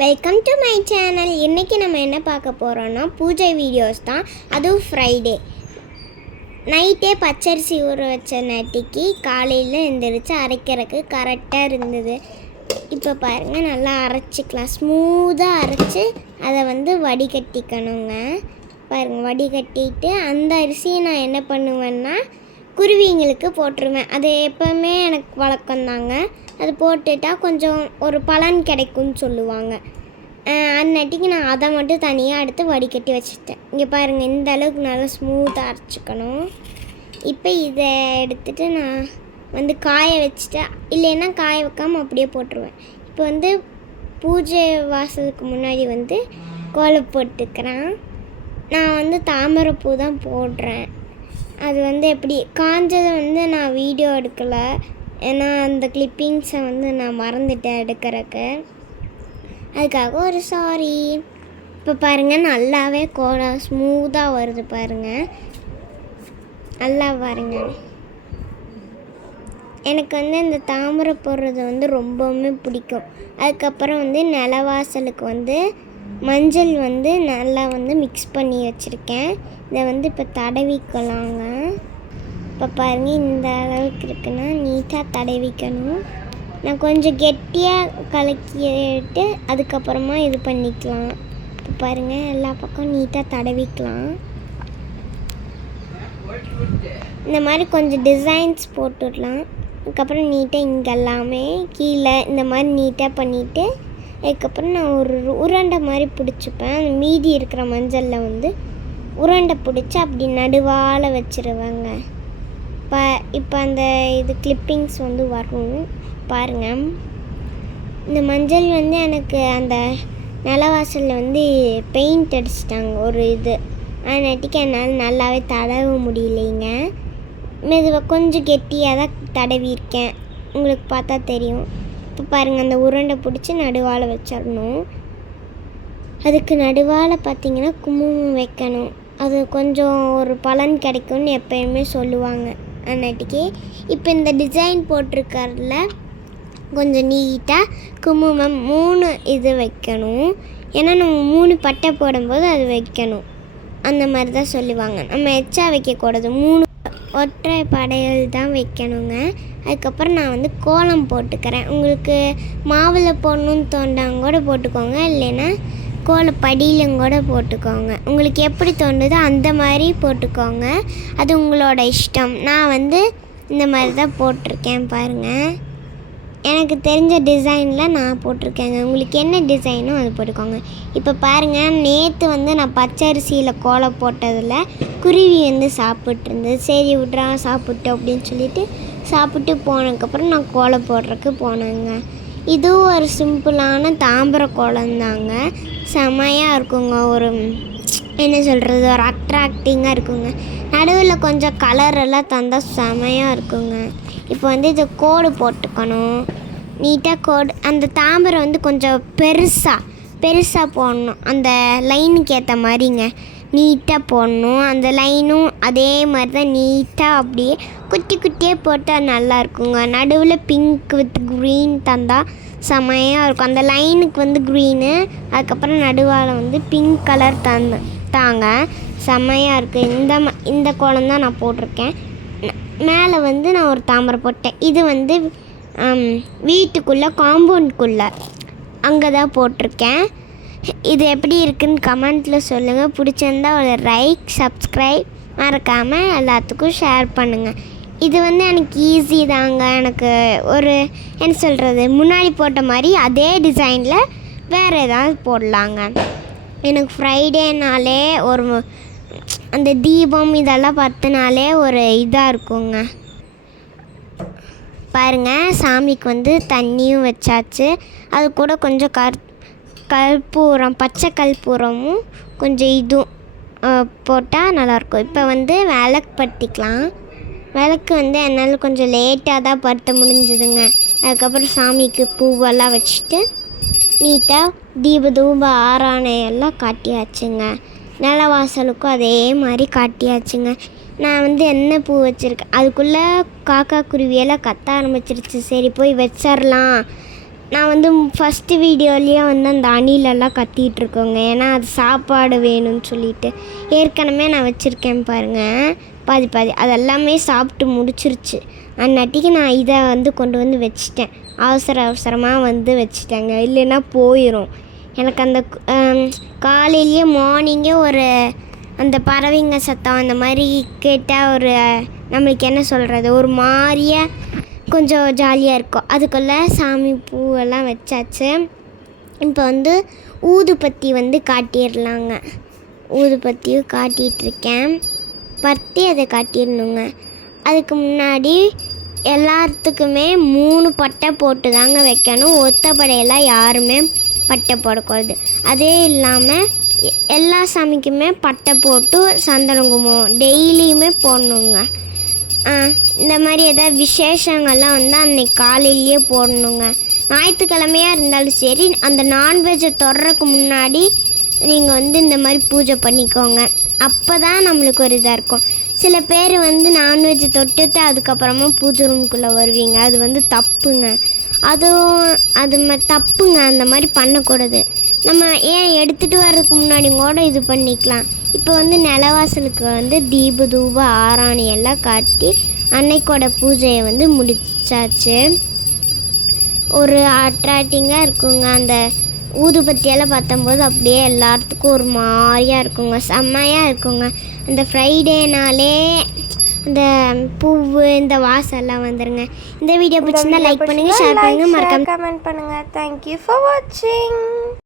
Welcome to my channel. இன்றைக்கி நம்ம என்ன பார்க்க போகிறோன்னா பூஜை வீடியோஸ் தான். அதுவும் ஃப்ரைடே நைட்டே பச்சரிசி ஊற வச்ச நட்டிக்கு காலையில் எழுந்திரிச்சு அரைக்கிறதுக்கு கரெக்டாக இருந்தது. இப்போ பாருங்கள், நல்லா அரைச்சிக்கலாம். ஸ்மூத்தாக அரைச்சி அதை வடிகட்டிக்கணுங்க. பாருங்கள், வடிகட்டிட்டு அந்த அரிசியை நான் என்ன பண்ணுவேன்னா குருவிங்களுக்கு போட்டுருவேன். அது எப்போவுமே எனக்கு வழக்கம்தாங்க. அது போட்டுட்டா கொஞ்சம் ஒரு பலன் கிடைக்கும்னு சொல்லுவாங்க. அந்நட்டிக்கு நான் அதை மட்டும் தனியாக எடுத்து வடிகட்டி வச்சுட்டேன். இங்கே பாருங்கள், இந்த அளவுக்கு நல்லா ஸ்மூத்தாக அரைச்சிக்கணும். இப்போ இதை எடுத்துகிட்டு நான் காய வச்சுட்டேன். இல்லைன்னா காய வைக்காமல் அப்படியே போட்டுருவேன். இப்போ பூஜை வாசலுக்கு முன்னாடி கோலம் போட்டுக்கிறேன். நான் தாமரைப்பூ தான் போடுறேன். அது எப்படி காஞ்சதை நான் வீடியோ எடுக்கலை. ஏன்னா அந்த கிளிப்பிங்ஸை நான் மறந்துட்டேன் எடுக்கிறதுக்கு. அதுக்காக ஒரு சாரி. இப்போ பாருங்கள், நல்லாவே கோலம் ஸ்மூத்தாக வருது பாருங்கள். நல்லா பாருங்கள். எனக்கு இந்த தாமரை போடுறது ரொம்பவுமே பிடிக்கும். அதுக்கப்புறம் நிலவாசலுக்கு மஞ்சள் நல்லா மிக்ஸ் பண்ணி வச்சுருக்கேன். இதை இப்போ தடவிக்கலாங்க. இப்போ பாருங்கள், இந்த அளவுக்கு இருக்குன்னா நீட்டாக தடவிக்கணும். நான் கொஞ்சம் கெட்டியாக கலக்கிட்டு அதுக்கப்புறமா இது பண்ணிக்கலாம். இப்போ பாருங்கள், எல்லா பக்கம் நீட்டாக தடவிக்கலாம். இந்த மாதிரி கொஞ்சம் டிசைன்ஸ் போட்டுடலாம். அதுக்கப்புறம் நீட்டாக இங்கே எல்லாமே கீழே இந்த மாதிரி நீட்டாக பண்ணிவிட்டு அதுக்கப்புறம் நான் ஒரு உருண்டை மாதிரி பிடிச்சிப்பேன். மீதி இருக்கிற மஞ்சளில் உருண்டை பிடிச்சி அப்படி நடுவால் வச்சுருவேங்க. இப்போ அந்த இது கிளிப்பிங்ஸ் வரும் பாருங்கள். இந்த மஞ்சள் எனக்கு அந்த நிலவாசலில் பெயிண்ட் அடிச்சிட்டாங்க ஒரு இது. அதனாட்டிக்கு என்னால் நல்லாவே தடவ முடியலைங்க. மெதுவாக கொஞ்சம் கெட்டியாக தான் தடவிருக்கேன், உங்களுக்கு பார்த்தா தெரியும். இப்போ பாருங்கள், அந்த உருண்டை பிடிச்சி நடுவால் வச்சிடணும். அதுக்கு நடுவால் பார்த்திங்கன்னா குங்குமம் வைக்கணும். அது கொஞ்சம் ஒரு பலன் கிடைக்கும்னு எப்பயுமே சொல்லுவாங்க. அன்னைக்கு இப்போ இந்த டிசைன் போட்டிருக்கறதுல கொஞ்சம் நீட்டாக குங்குமம் 3 இது வைக்கணும். ஏன்னா நம்ம 3 பட்டை போடும்போது அது வைக்கணும். அந்த மாதிரி தான் சொல்லுவாங்க. நம்ம எச்சா வைக்கக்கூடாது, 3 ஒற்றை படையல் தான் வைக்கணுங்க. அதுக்கப்புறம் நான் கோலம் போட்டுக்கிறேன். உங்களுக்கு மாவில் போடணுன்னு தோண்டாங்க கூட போட்டுக்கோங்க, இல்லைன்னா கோலப்படியிலும் கூட போட்டுக்கோங்க. உங்களுக்கு எப்படி தோணுதோ அந்த மாதிரி போட்டுக்கோங்க. அது உங்களோட இஷ்டம். நான் இந்த மாதிரி தான் போட்டிருக்கேன் பாருங்கள். எனக்கு தெரிஞ்ச டிசைனில் நான் போட்டிருக்கேங்க. உங்களுக்கு என்ன டிசைனோ அது போட்டுக்கோங்க. இப்போ பாருங்கள், நேற்று நான் பச்சரிசியில் கோலம் போட்டதில் குருவி சாப்பிட்ருந்தது. சரி விட்றா சாப்பிட்டோம் அப்படின்னு சொல்லிட்டு சாப்பிட்டு போனதுக்கப்புறம் நான் கோலம் போடுறதுக்கு போனேங்க. இதுவும் ஒரு சிம்பிளான தாம்பரை கோலம் தாங்க. செமையாக இருக்குங்க. ஒரு என்ன சொல்கிறது, ஒரு அட்ராக்டிங்காக இருக்குங்க. நடுவில் கொஞ்சம் கலரெல்லாம் தந்தால் செமையாக இருக்குங்க. இப்போ இது கோடு போட்டுக்கணும். நீட்டாக கோடு. அந்த தாம்பரை கொஞ்சம் பெருசாக போடணும். அந்த லைனுக்கு ஏற்ற மாதிரிங்க நீட்டாக போடணும். அந்த லைனும் அதே மாதிரி தான் நீட்டாக அப்படியே குட்டி குட்டியாக போட்டால் நல்லா இருக்குங்க. நடுவில் பிங்க் வித் க்ரீன் தந்தால் செமையாக இருக்கும். அந்த லைனுக்கு க்ரீனு, அதுக்கப்புறம் நடுவால் பிங்க் கலர் தாங்க செமையாக இருக்குது. இந்த கோலம் தான் நான் போட்டிருக்கேன். மேலே நான் ஒரு தாமரை போட்டேன். இது வீட்டுக்குள்ளே காம்பவுண்டுக்குள்ளே அங்கே தான் போட்டிருக்கேன். இது எப்படி இருக்குதுன்னு கமெண்ட்டில் சொல்லுங்கள். பிடிச்சிருந்தா ஒரு லைக், சப்ஸ்கிரைப் மறக்காமல் எல்லாத்துக்கும் ஷேர் பண்ணுங்கள். இது எனக்கு ஈஸி தாங்க. எனக்கு ஒரு என்ன சொல்கிறது, முன்னாடி போட்ட மாதிரி அதே டிசைனில் வேறு ஏதாவது போடலாங்க. எனக்கு ஃப்ரைடேனாலே ஒரு அந்த தீபம் இதெல்லாம் பார்த்தினாலே ஒரு இதாக இருக்குங்க. பாருங்கள், சாமிக்கு தண்ணியும் வச்சாச்சு. அது கூட கொஞ்சம் கற்பூரம், பச்சை கற்பூரமும் கொஞ்சம் இதுவும் போட்டால் நல்லாயிருக்கும். இப்போ விளக்கு பற்றிக்கலாம். விளக்கு என்னால் கொஞ்சம் லேட்டாக தான் பற்ற முடிஞ்சுதுங்க. அதுக்கப்புறம் சாமிக்கு பூவெல்லாம் வச்சுட்டு நீட்டாக தூப ஆராணையெல்லாம் காட்டியாச்சுங்க. நிலவாசலுக்கும் அதே மாதிரி காட்டியாச்சுங்க. நான் என்ன பூ வச்சுருக்கேன், அதுக்குள்ளே காக்கா குருவியெல்லாம் கத்த ஆரம்பிச்சிருச்சு. சரி போய் வச்சிடலாம் நான் வந்து ஃபஸ்ட்டு வீடியோலேயே வந்து அந்த அணிலெல்லாம் கத்திகிட்ருக்கோங்க. ஏன்னா அது சாப்பாடு வேணும்னு சொல்லிட்டு. ஏற்கனவே நான் வச்சுருக்கேன் பாருங்கள், பாதி பாதி அதெல்லாமே சாப்பிட்டு முடிச்சிருச்சு. அந்நாட்டிக்கு நான் இதை வந்து கொண்டு வந்து வச்சிட்டேன். அவசரமாக வந்து வச்சுட்டேங்க, இல்லைன்னா போயிடும். எனக்கு அந்த காலையிலேயே மார்னிங்கே ஒரு அந்த பறவைங்க சத்தம் அந்த மாதிரி கேட்டால் ஒரு நம்மளுக்கு என்ன சொல்கிறது, ஒரு மாதிரியா கொஞ்சம் ஜாலியாக இருக்கும். அதுக்குள்ளே சாமி பூவெல்லாம் வச்சாச்சு. இப்போ வந்து ஊதுபத்தி வந்து காட்டிடலாங்க. ஊதுபத்தியும் காட்டிகிட்ருக்கேன். பற்றி அதை காட்டிடணுங்க. அதுக்கு முன்னாடி எல்லாத்துக்குமே 3 பட்டை போட்டு தாங்க வைக்கணும். ஒத்த படையெல்லாம் யாருமே பட்டை போடக்கூடாது. அதே இல்லாமல் எல்லா சாமிக்குமே பட்டை போட்டு சந்தன குங்குமம் டெய்லியுமே போடணுங்க. இந்த மாதிரி எதாவது விசேஷங்கள்லாம் வந்து அன்றைக்கி காலையிலேயே போடணுங்க. ஞாயிற்றுக்கிழமையாக இருந்தாலும் சரி, அந்த நான்வெஜ்ஜை தொடுறதுக்கு முன்னாடி நீங்கள் வந்து இந்த மாதிரி பூஜை பண்ணிக்கோங்க. அப்போ தான் நம்மளுக்கு ஒரு இதாக இருக்கும். சில பேர் வந்து நான்வெஜ் தொட்டுட்டு அதுக்கப்புறமா பூஜை ரூமுக்குள்ளே வருவீங்க. அது வந்து தப்புங்க. அதுவும் தப்புங்க. அந்த மாதிரி பண்ணக்கூடாது. நம்ம ஏன் எடுத்துகிட்டு வர்றதுக்கு முன்னாடி கூட இது பண்ணிக்கலாம். இப்போ வந்து நிலவாசலுக்கு வந்து தீப தூப ஆராணி எல்லாம் காட்டி அன்னைக்கோட பூஜையை வந்து முடிச்சாச்சு. ஒரு அட்ராக்டிங்காக இருக்குங்க. அந்த ஊதுபத்தியெல்லாம் பார்த்தம்போது அப்படியே எல்லாத்துக்கும் ஒரு மாதிரியாக இருக்குங்க, செம்மையாக இருக்குங்க. அந்த ஃப்ரைடேனாலே இந்த பூவு இந்த வாசல்லாம் வந்துடுங்க. இந்த வீடியோ பிடிச்சிருந்தா லைக் பண்ணுங்கள், ஷேர் பண்ணுங்கள், மறக்காம கமெண்ட் பண்ணுங்கள். தேங்க்யூ ஃபார் வாட்சிங்.